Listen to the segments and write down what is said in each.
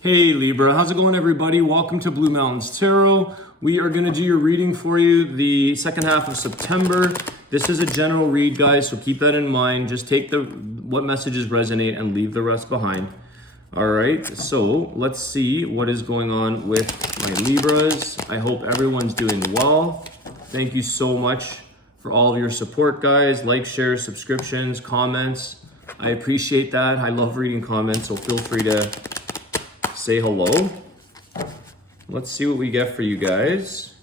Hey Libra, how's it going everybody? Welcome to Blue Mountains Tarot. We are going to do your reading for you the second half of September. This is a general read, guys, so keep that in mind. Just take what messages resonate and leave the rest behind. All right, so let's see what is going on with my Libras. I hope everyone's doing well. Thank you so much for all of your support, guys. Like, share, subscriptions, comments. I appreciate that. I love reading comments, so feel free to say hello. Let's see what we get for you guys.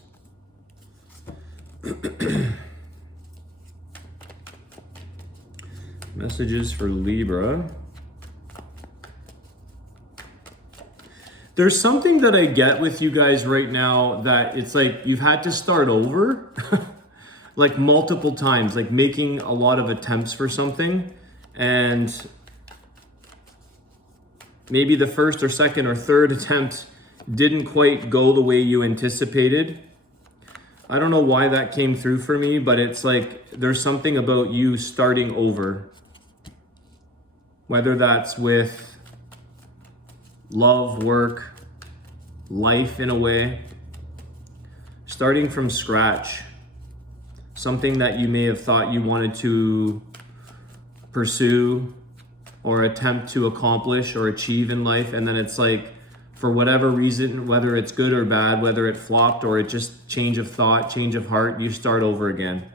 Messages for Libra. There's something that I get with you guys right now that it's like you've had to start over like multiple times, like making a lot of attempts for something, and maybe the first or second or third attempt didn't quite go the way you anticipated. I don't know why that came through for me, but it's like there's something about you starting over. Whether that's with love, work, life in a way. Starting from scratch. Something that you may have thought you wanted to pursue or attempt to accomplish or achieve in life, and then it's like, for whatever reason, whether it's good or bad, whether it flopped or it just change of thought, change of heart, you start over again.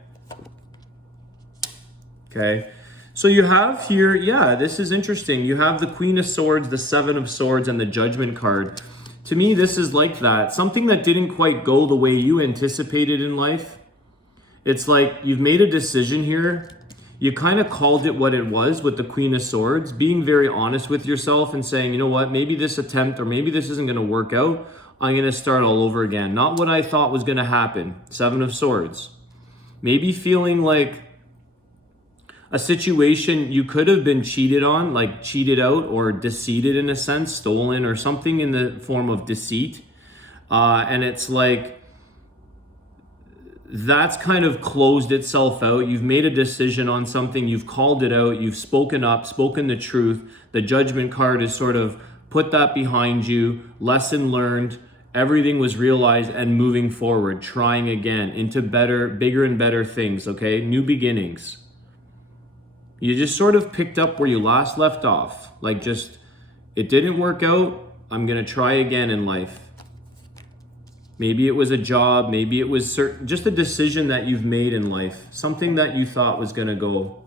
Okay, so you have here, yeah, this is interesting. You have the Queen of Swords, the Seven of Swords, and the Judgment card. To me, this is like that. Something that didn't quite go the way you anticipated in life. It's like you've made a decision here. You kind of called it what it was with the Queen of Swords, being very honest with yourself and saying, you know what, maybe this attempt or maybe this isn't going to work out. I'm going to start all over again. Not what I thought was going to happen. Seven of Swords. Maybe feeling like a situation you could have been cheated on, like cheated out or deceived in a sense, stolen or something in the form of deceit. And it's like, that's kind of closed itself out. You've made a decision on something, you've called it out, you've spoken up, spoken the truth. The Judgment card is sort of put that behind you, lesson learned, everything was realized, and moving forward, trying again into better, bigger and better things, okay? New beginnings. You just sort of picked up where you last left off. Like just, it didn't work out, I'm gonna try again in life. Maybe it was a job, maybe it was just a decision that you've made in life, something that you thought was gonna go.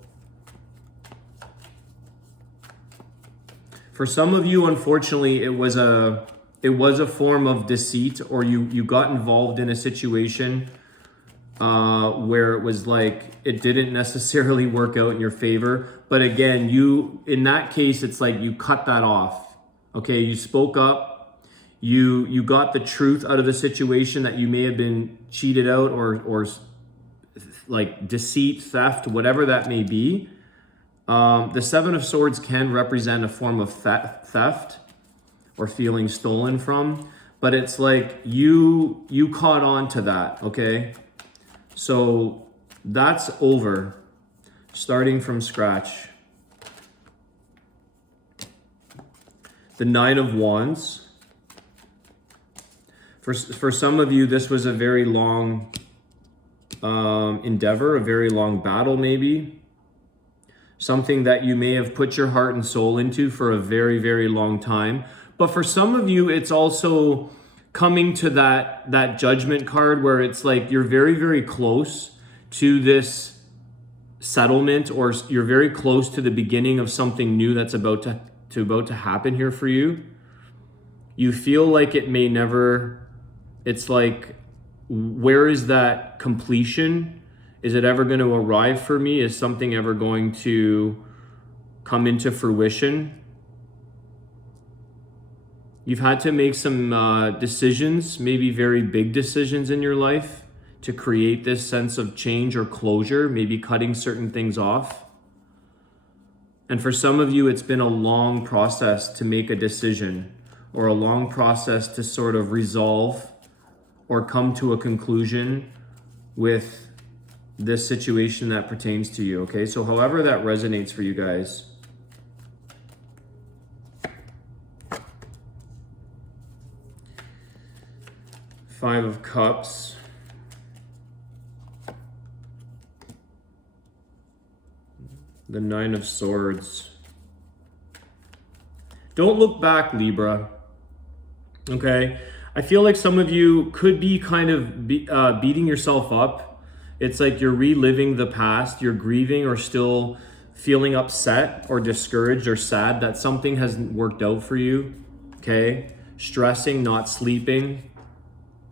For some of you, unfortunately, it was a form of deceit, or you got involved in a situation where it was like it didn't necessarily work out in your favor. But again, in that case, it's like you cut that off. Okay, you spoke up. You got the truth out of the situation that you may have been cheated out or like deceit, theft, whatever that may be. The Seven of Swords can represent a form of theft or feeling stolen from, but it's like you caught on to that, okay? So that's over, starting from scratch. The Nine of Wands. For some of you, this was a very long endeavor, a very long battle maybe. Something that you may have put your heart and soul into for a very, very long time. But for some of you, it's also coming to that Judgment card where it's like you're very, very close to this settlement, or you're very close to the beginning of something new that's about to happen here for you. You feel like it may never... It's like, where is that completion? Is it ever going to arrive for me? Is something ever going to come into fruition? You've had to make some decisions, maybe very big decisions in your life, to create this sense of change or closure, maybe cutting certain things off. And for some of you, it's been a long process to make a decision, or a long process to sort of resolve or come to a conclusion with this situation that pertains to you, okay? So however that resonates for you guys. Five of Cups. The Nine of Swords. Don't look back, Libra. Okay? I feel like some of you could be kind of beating yourself up. It's like you're reliving the past. You're grieving or still feeling upset or discouraged or sad that something hasn't worked out for you. Okay? Stressing, not sleeping.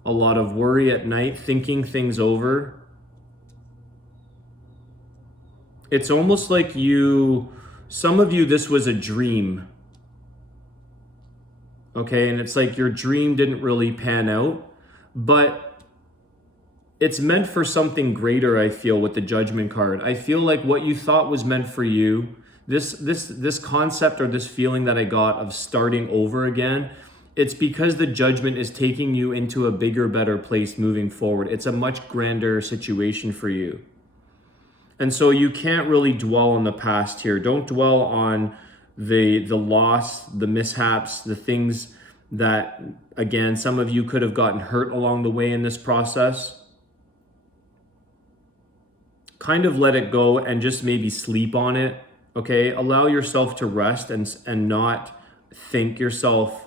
A lot of worry at night, thinking things over. It's almost like some of you, this was a dream. Okay, and it's like your dream didn't really pan out, but it's meant for something greater, I feel, with the Judgment card. I feel like what you thought was meant for you, this concept or this feeling that I got of starting over again, it's because the Judgment is taking you into a bigger, better place moving forward. It's a much grander situation for you. And so you can't really dwell on the past here. Don't dwell on the loss, the mishaps, the things that, again, some of you could have gotten hurt along the way in this process. Kind of let it go and just maybe sleep on it, okay? Allow yourself to rest and not think yourself,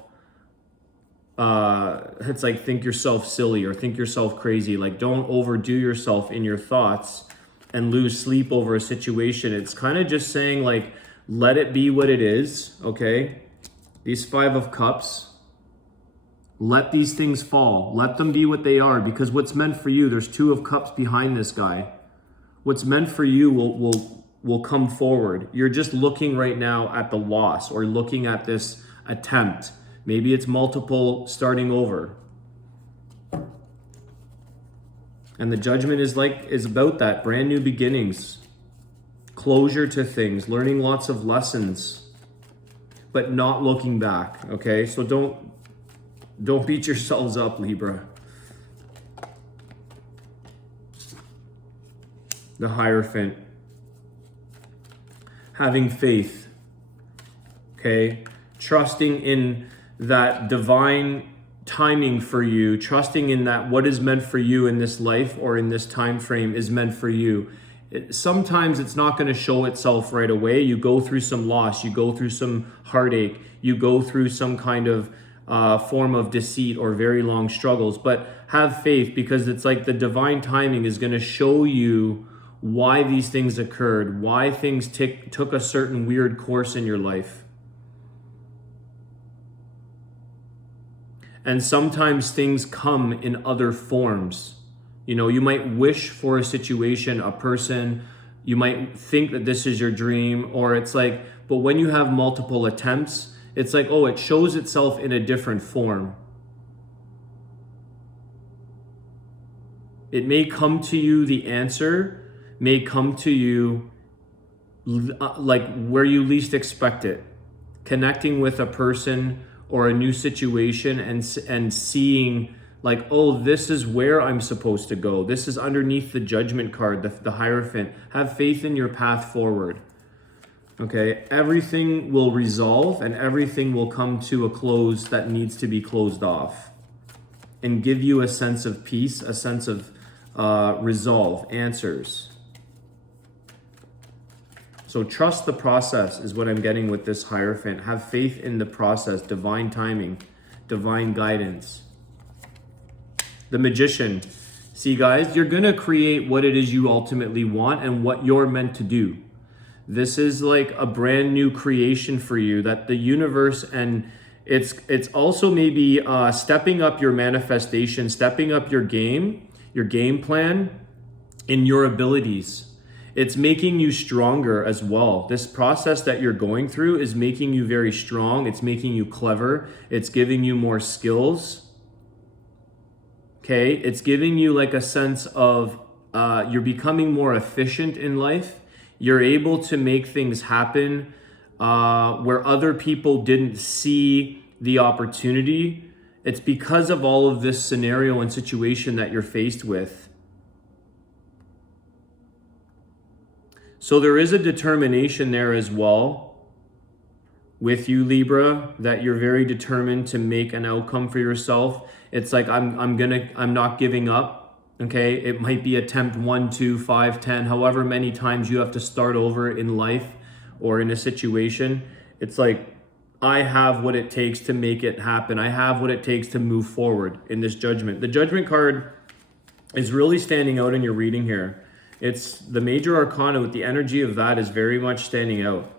it's like think yourself silly or think yourself crazy. Like, don't overdo yourself in your thoughts and lose sleep over a situation. It's kind of just saying, like, let it be what it is, okay? These Five of Cups, let these things fall. Let them be what they are, because what's meant for you, there's Two of Cups behind this guy. What's meant for you will come forward. You're just looking right now at the loss or looking at this attempt. Maybe it's multiple starting over. And the Judgment is about that, brand new beginnings, closure to things, learning lots of lessons, but not looking back, okay? So don't beat yourselves up, Libra. The Hierophant. Having faith, okay? Trusting in that divine timing for you, trusting in that what is meant for you in this life or in this time frame is meant for you. Sometimes it's not going to show itself right away. You go through some loss, you go through some heartache, you go through some kind of form of deceit or very long struggles, but have faith, because it's like the divine timing is going to show you why these things occurred, why things took a certain weird course in your life. And sometimes things come in other forms. You know, you might wish for a situation, a person, you might think that this is your dream, or it's like, but when you have multiple attempts, it's like, oh, it shows itself in a different form. It may come to you, the answer may come to you like where you least expect it. Connecting with a person or a new situation and seeing like, oh, this is where I'm supposed to go. This is underneath the Judgment card, the Hierophant. Have faith in your path forward. Okay, everything will resolve and everything will come to a close that needs to be closed off and give you a sense of peace, a sense of resolve, answers. So trust the process is what I'm getting with this Hierophant. Have faith in the process, divine timing, divine guidance. The Magician. See, guys, you're going to create what it is you ultimately want and what you're meant to do. This is like a brand new creation for you that the universe, and it's also maybe stepping up your manifestation, stepping up your game plan, and your abilities. It's making you stronger as well. This process that you're going through is making you very strong. It's making you clever. It's giving you more skills. Okay, it's giving you like a sense of you're becoming more efficient in life. You're able to make things happen where other people didn't see the opportunity. It's because of all of this scenario and situation that you're faced with. So there is a determination there as well. with you, Libra, that you're very determined to make an outcome for yourself. It's like, I'm not giving up. Okay. It might be attempt 1, 2, 5, 10, however many times you have to start over in life or in a situation. It's like, I have what it takes to make it happen. I have what it takes to move forward in this Judgment. The Judgment card is really standing out in your reading here. It's the major arcana with the energy of that is very much standing out.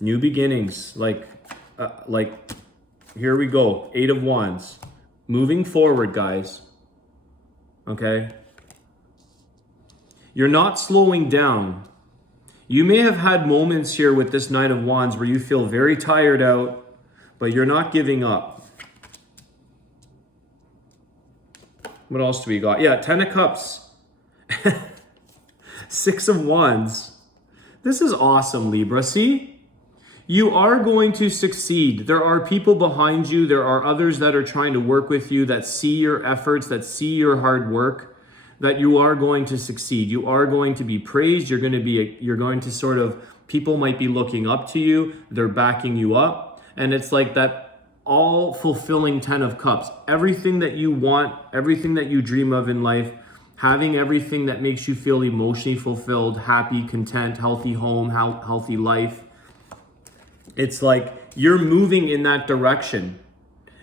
New beginnings, like here we go, 8 of Wands. Moving forward, guys. Okay? You're not slowing down. You may have had moments here with this Knight of Wands where you feel very tired out, but you're not giving up. What else do we got? Yeah, 10 of Cups. 6 of Wands. This is awesome, Libra. See? You are going to succeed. There are people behind you. There are others that are trying to work with you, that see your efforts, that see your hard work, that you are going to succeed. You are going to be praised. You're going to sort of, people might be looking up to you. They're backing you up. And it's like that all fulfilling 10 of Cups. Everything that you want, everything that you dream of in life, having everything that makes you feel emotionally fulfilled, happy, content, healthy home, healthy life. It's like you're moving in that direction.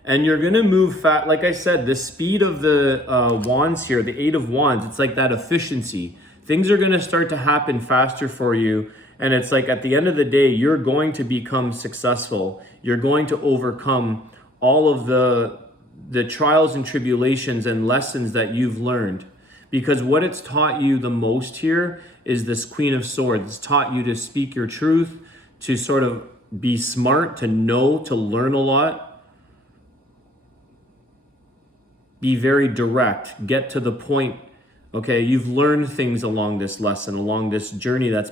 And you're going to move fast. Like I said, the speed of the wands here, the 8 of Wands, it's like that efficiency. Things are going to start to happen faster for you. And it's like at the end of the day, you're going to become successful. You're going to overcome all of the trials and tribulations and lessons that you've learned. Because what it's taught you the most here is this Queen of Swords. It's taught you to speak your truth, to sort of be smart, to know, to learn a lot. Be very direct, get to the point. Okay, you've learned things along this lesson, along this journey that's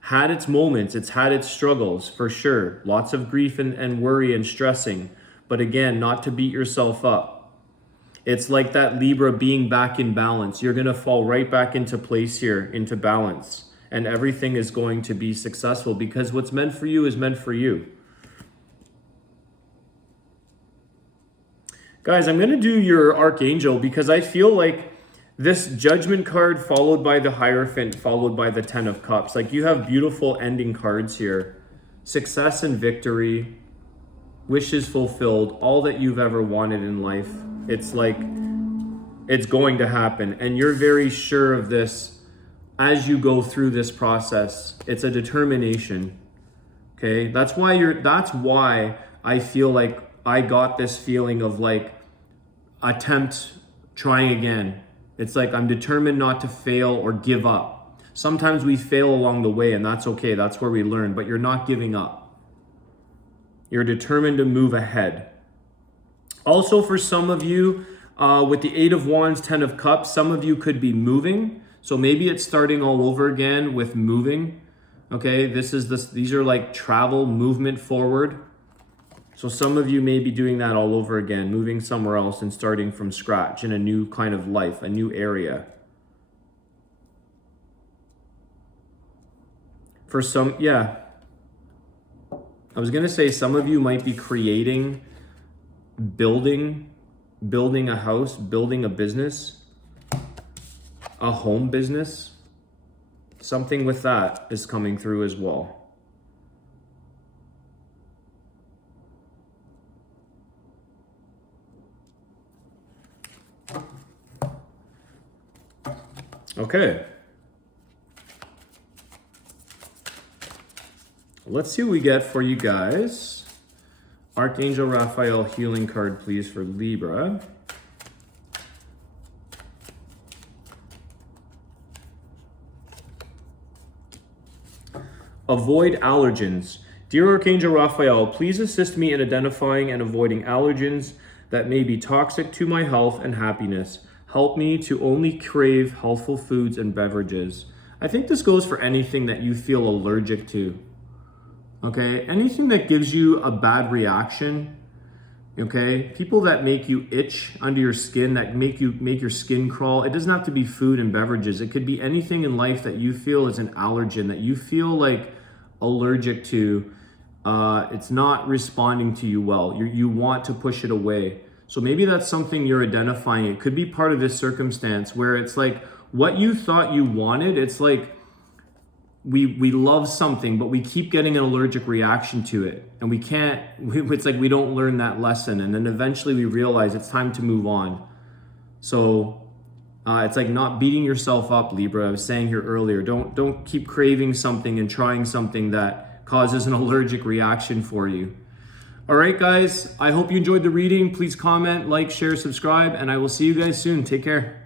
had its moments, it's had its struggles for sure. Lots of grief and worry and stressing. But again, not to beat yourself up. It's like that Libra being back in balance. You're going to fall right back into place here, into balance. And everything is going to be successful because what's meant for you is meant for you. Guys, I'm going to do your Archangel because I feel like this Judgment card followed by the Hierophant followed by the 10 of Cups. Like you have beautiful ending cards here. Success and victory, wishes fulfilled, all that you've ever wanted in life. It's like it's going to happen. And you're very sure of this as you go through this process. It's a determination. Okay? That's why I feel like I got this feeling of like trying again. It's like I'm determined not to fail or give up. Sometimes we fail along the way and that's okay. That's where we learn, but you're not giving up. You're determined to move ahead. Also for some of you, with the 8 of Wands, 10 of Cups, some of you could be moving. So maybe it's starting all over again with moving. Okay, these are like travel, movement forward. So some of you may be doing that all over again, moving somewhere else and starting from scratch in a new kind of life, a new area. For some, yeah. I was going to say some of you might be creating, building a house, building a business, a home business. Something with that is coming through as well. Okay. Let's see what we get for you guys. Archangel Raphael healing card, please, for Libra. Avoid allergens. Dear Archangel Raphael, please assist me in identifying and avoiding allergens that may be toxic to my health and happiness. Help me to only crave healthful foods and beverages. I think this goes for anything that you feel allergic to. Okay, anything that gives you a bad reaction. Okay, people that make you itch under your skin, that make your skin crawl. It doesn't have to be food and beverages. It could be anything in life that you feel is an allergen, that you feel like allergic to. it's not responding to you well. You want to push it away. So maybe that's something you're identifying. It could be part of this circumstance where it's like what you thought you wanted. It's like we love something, but we keep getting an allergic reaction to it. And we can't, it's like we don't learn that lesson. And then eventually we realize it's time to move on. So it's like not beating yourself up, Libra. I was saying here earlier, don't keep craving something and trying something that causes an allergic reaction for you. All right, guys, I hope you enjoyed the reading. Please comment, like, share, subscribe, and I will see you guys soon. Take care.